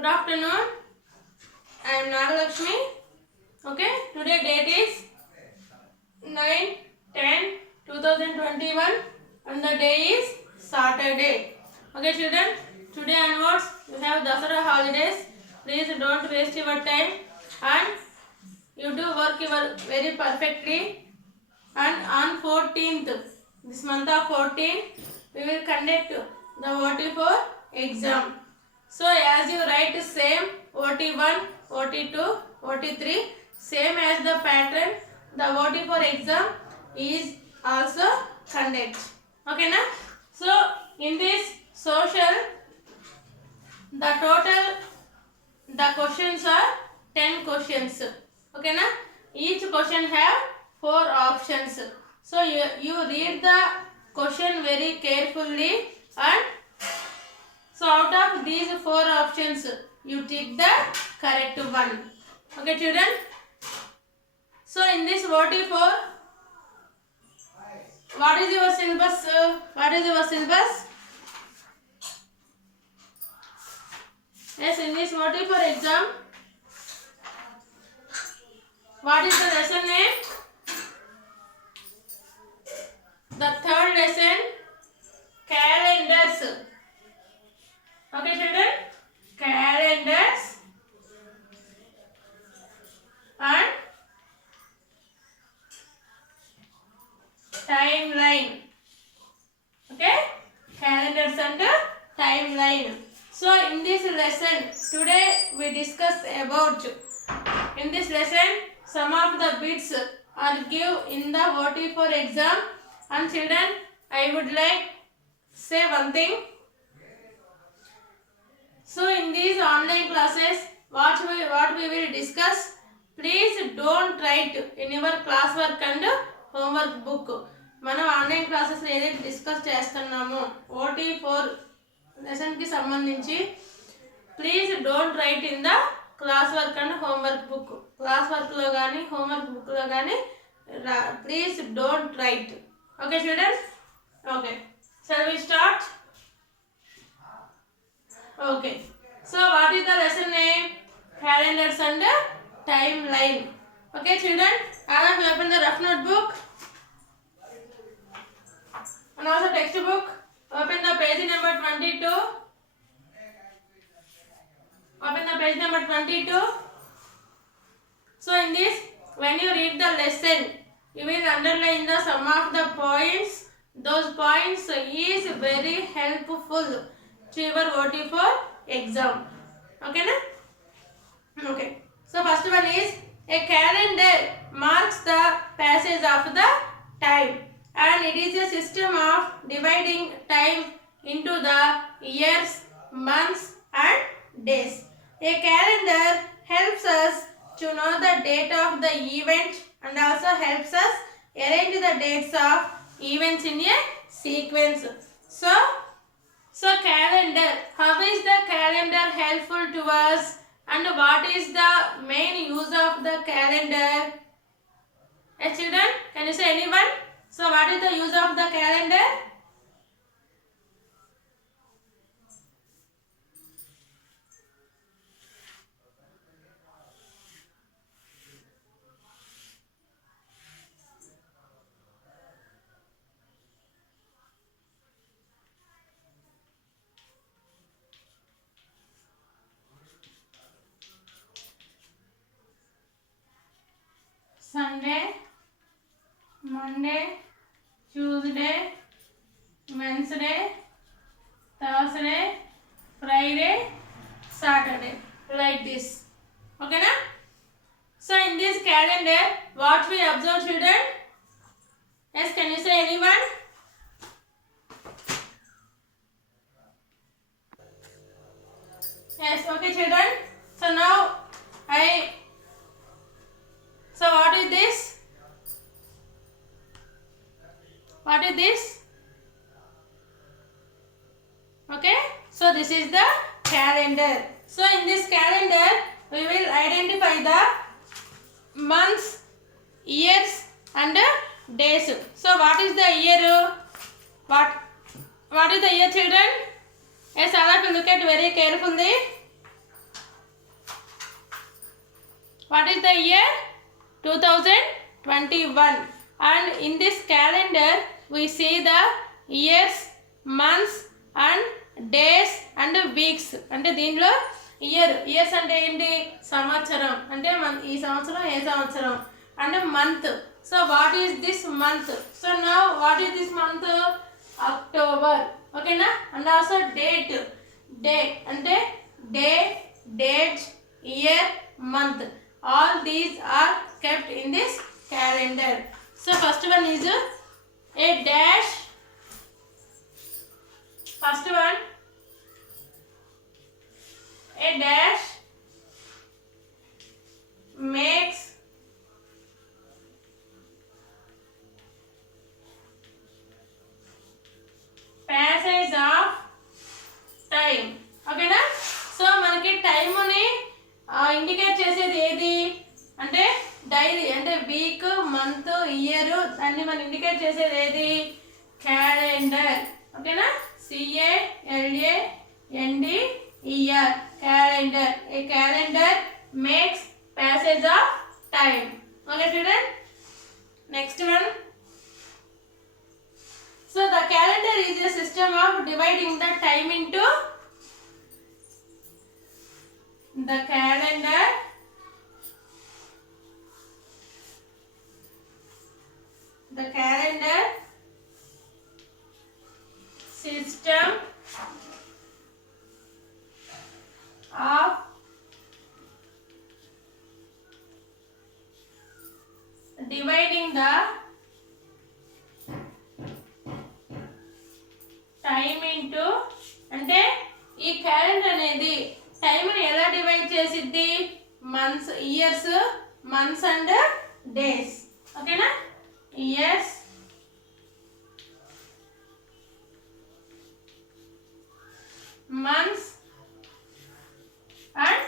Good afternoon. I am Nagalakshmi. Okay, today date is 9/10/2021 and the day is Saturday. Okay children, today onwards you have Dasara holidays. Please don't waste your time and you do work your very perfectly. And on 14th, this month of 14, we will conduct the OT4 exam. So as you write same OT1, OT2, OT3, same as the pattern, the OT4 exam is also conduct. Okay na? So in this social, the total, the questions are 10 questions. Okay na? Each question have 4 options. So you read the question very carefully and so out of these 4 options you tick the correct one. Okay children? So in this OT4, what is your syllabus? What is your syllabus? Yes, in this OT4 exam, what is the lesson name? The third lesson, calendars. Okay children, calendars and timeline. Okay, calendars and timeline. So in this lesson today we discuss about, in this lesson some of the bits are given in the OT4 exam. And children, I would like say one thing. So in these online classes, what we will discuss, please don't write in your classwork and homework book. మనం online classes ఏదైతే discuss చేస్తున్నామో OT4 lesson కి సంబంధించి, please don't write in the class work and homework book. Class work లో కానీ homework book లో కానీ please don't write. Okay students? Okay, shall we start? Okay, so what is the lesson name? Calendars and timeline. Okay children, all of you open the rough notebook and also textbook. Open the page number 22. Open the page number 22. So in this, when you read the lesson, you will underline the sum of the points. Those points is very helpful to your OT4 exam. Okay na? Okay, so first one is, a calendar marks the passage of the time and it is a system of dividing time into the years, months and days. A calendar helps us to know the date of the event and also helps us arrange the dates of events in a sequence. So calendar, how is the calendar helpful to us and what is the main use of the calendar? Yes children, can you say anyone? So what is the use of the calendar? Sunday, Monday, Tuesday, Wednesday, Thursday, Friday, Saturday, like this. Okay na? So in this calendar, what we observe children? Yes, can you say anyone? Yes, okay children. So now so what is this? What is this? Okay, so this is the calendar. So in this calendar we will identify the months, years and days. So what is the year? What is the year children? Yes, all of you look at very carefully. What is the year? 2021. And in this calendar we see the years, months and days and weeks. అంటే దీనిలో years అంటే ఏంటి? సంవత్సరం. అంటే ఈ సంవత్సరం ఏ సంవత్సరం? And month. So what is this month? So now what is this month? October. ఓకేనా? And also date. డే అంటే day, date, year, month. All these are kept in this calendar. So first one is a dash. First one, a dash makes passage of time. Okay na? So మనకి time ని indicate చేసేది ఏది అంటే daily, అంటే week, month, year అన్ని మనం indicate చేసేది ఏది? క్యాలెండర్. ఓకేనా? CALENDER. Calendar. A calendar makes passage of time. Okay student. Next one. So the calendar is a system of dividing the time into the calendar system of dividing the time into, అంటే ఈ calendar అనేది టైంని ఎలా divide చేసిద్ది? Months, years, months and days. ఓకేనా? Years, months and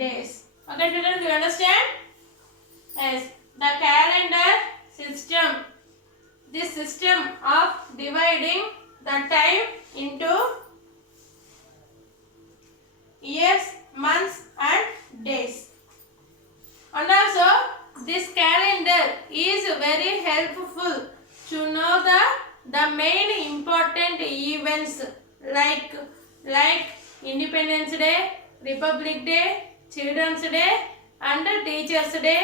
days. Okay children, do you understand? Yes, the calendar system, this system of dividing the time into years, months and days. And also this calendar is very helpful to know the main important events like Independence Day, Republic Day, Children's Day and Teachers Day,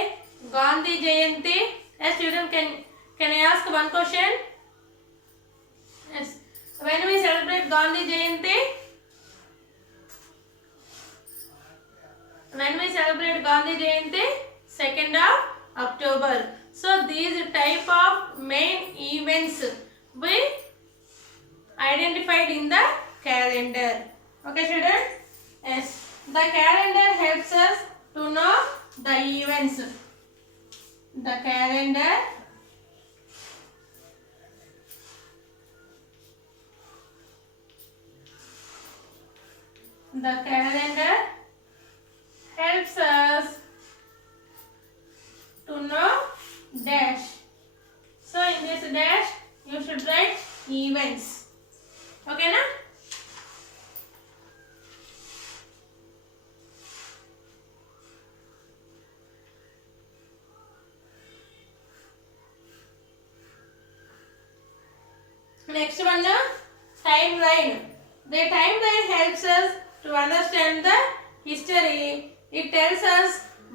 Gandhi Jayanti. Yes student, can I ask one question? Yes, when we celebrate Gandhi Jayanti? When we celebrate Gandhi Jayanti? 2nd of October. So these type of main events we identified in the calendar. Okay student? Yes, the calendar helps us to know the events. The calendar helps us to know dash. So in this dash you should write events. Okay na? Next one, timeline. The timeline helps us to understand the history. It tells us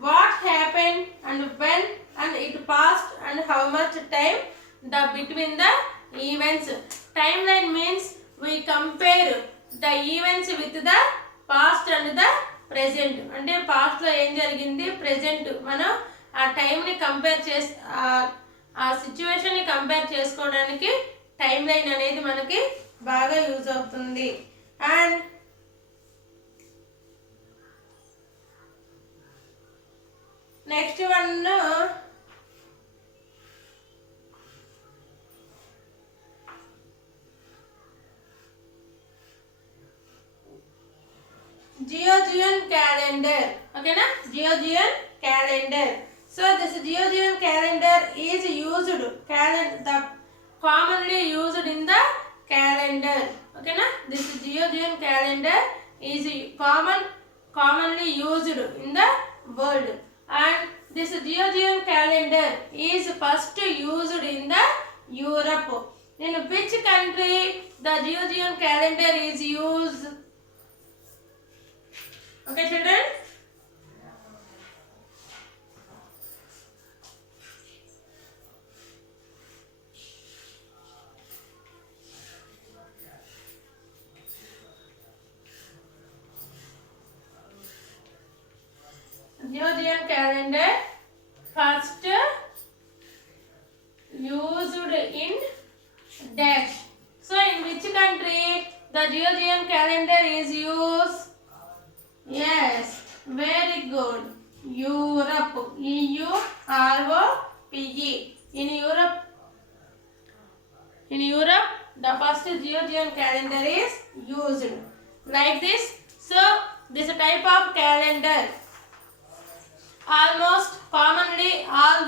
what happened and when and it passed and how much time between the events. Timeline means we compare the events with the past and the present. అంటే past లో ఏం జరిగింది, present మనం ఆ టైంని compare చేసి ఆ సిచ్యువేషన్ని కంపేర్ చేసుకోవడానికి టైం లైన్ అనేది మనకి బాగా యూజ్ అవుతుంది. And next one, Georgian calendar. Okay na? Georgian calendar. So this Georgian calendar is used, the commonly used in the calendar. Okay na? This Georgian calendar is commonly used in the world. and this Gregorian calendar is first used in the Europe. In which country the Gregorian calendar is used? Okay, children. Gregorian calendar first used in dash. So in which country the Gregorian calendar is used? Yes, very good. Europe. Europe. In Europe, the first Gregorian calendar is used like this. So this type of calendar almost commonly all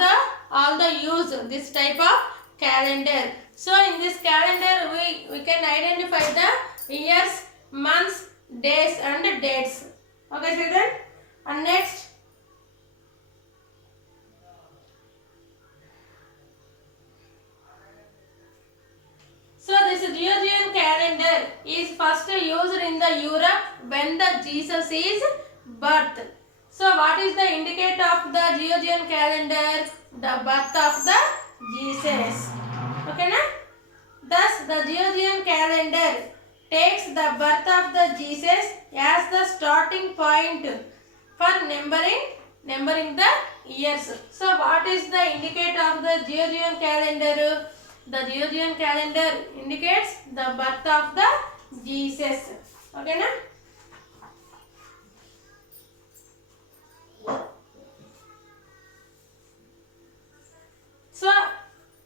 the use this type of calendar. So in this calendar we can identify the years, months, days and dates. Okay, children. And next, so this Gregorian calendar is first used in the Europe when the Jesus is birth. So what is the indicator of the Gregorian calendar? The birth of the Jesus. Okay, na? Thus the Gregorian calendar takes the birth of the Jesus as the starting point for numbering the years. So what is the indicator of the Gregorian calendar? The Gregorian calendar indicates the birth of the Jesus. Okay, na? So,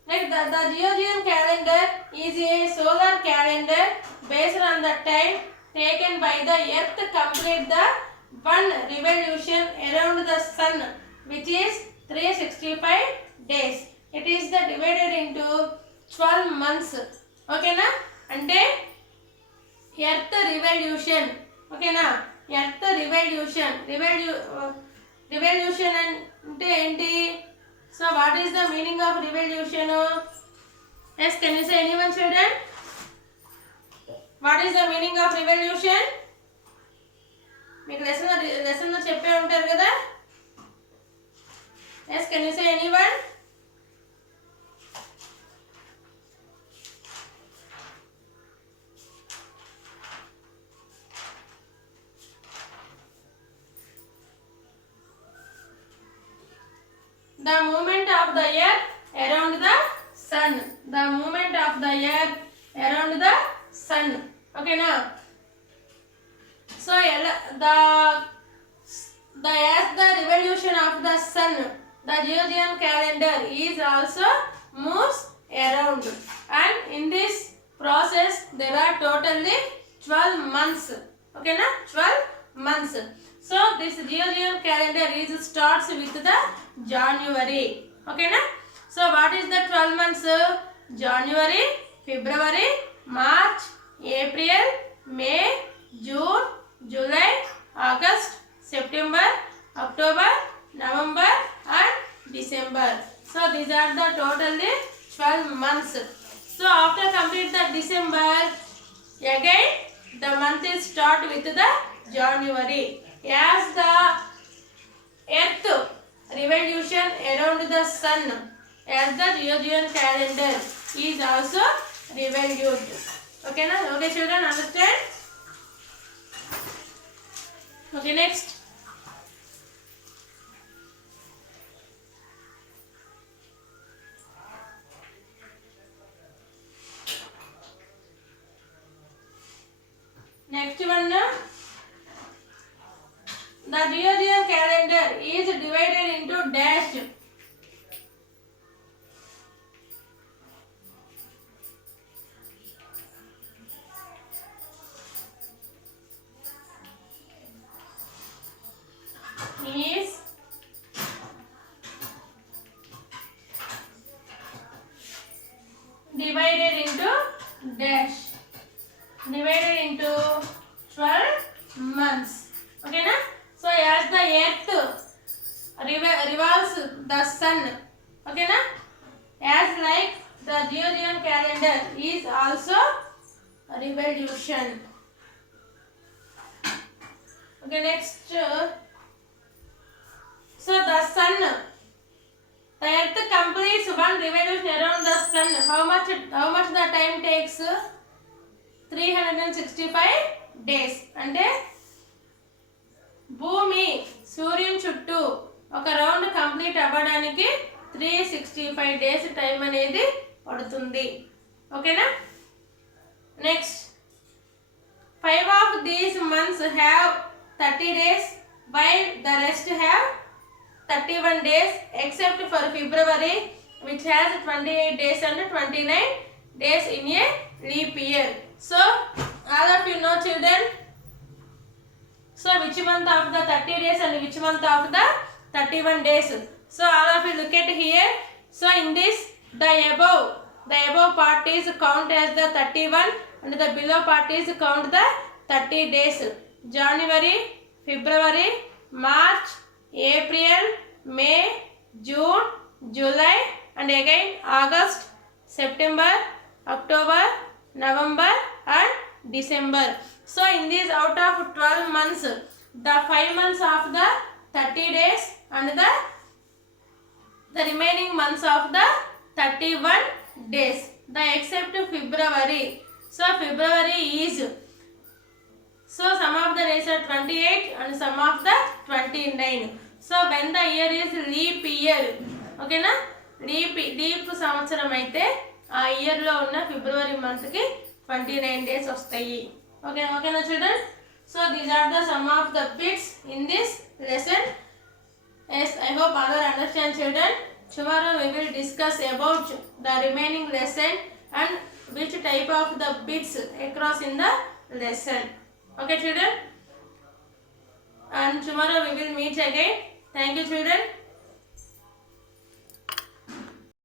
like the Gregorian calendar is a solar calendar based on the time taken by the earth to complete the one revolution around the sun, which is 365 days. It is divided into 12 months. Okay, na? Ante earth revolution. Okay, na? Earth revolution. Revolution ante enti? So what is the meaning of revolution? Yes, can you say anyone, children? What is the meaning of revolution? మీకు lesson చెప్పే ఉంటారు కదా. Yes, can you say anyone? The movement of the earth around the sun. The movement of the earth around the sun. Okay, now. So as the revolution of the sun, the Gregorian calendar is also moves around, and in this process there are totally 12 months. Okay, na? 12 months. So this Gregorian calendar starts with the January. Okay, na? So what is the 12 months? January, February, March, April, May, June, July, August, September, October, November and December. So these are the totally 12 months. So after complete the December, again the month is start with the January. As the earth revolution around the sun, as the Gregorian calendar is also revolued. Okay, na? Okay, children, understand? Okay, next. Next one, the Gregorian calendar is divided into dash. Is divided into dash. Divided into 12 months. Okay, na? So as the earth sun. Okay na? As like the Gregorian calendar is also a revolution. Okay, next. So the sun, the earth completes one revolution around the sun. How much the time takes? 365 days. అంటే భూమి సూర్యుని చుట్టూ ఒక round complete అవ్వడానికి 365 days time అనేది పడుతుంది. ఓకేనా? Next 5 of these months have 30 days while the rest have 31 days except for February which has 28 days and 29 days in a leap year. So all of you know children, so which month of the 30 days and which month of the 31 days? So all of you look at here. So in this the above part is count as the 31 and the below part is count the 30 days. January, February, March, April, May, June, July and again August, September, October, November and December. So in these out of 12 months, the 5 months of the 30 days and the remaining months of the 31 days. The except February. So February is, so some of the days are 28 and some of the 29. So when the year is leap year, okay na? Leap సంవత్సరం అయితే ఆ year లో ఉన్న ఫిబ్రవరి month కి 29 days వస్తాయి. ఓకేనా children? So these are the some of the bits in this lesson. Yes, I hope all are understand children. Tomorrow we will discuss about the remaining lesson and which type of the bits across in the lesson. Okay children? And tomorrow we will meet again. Thank you children.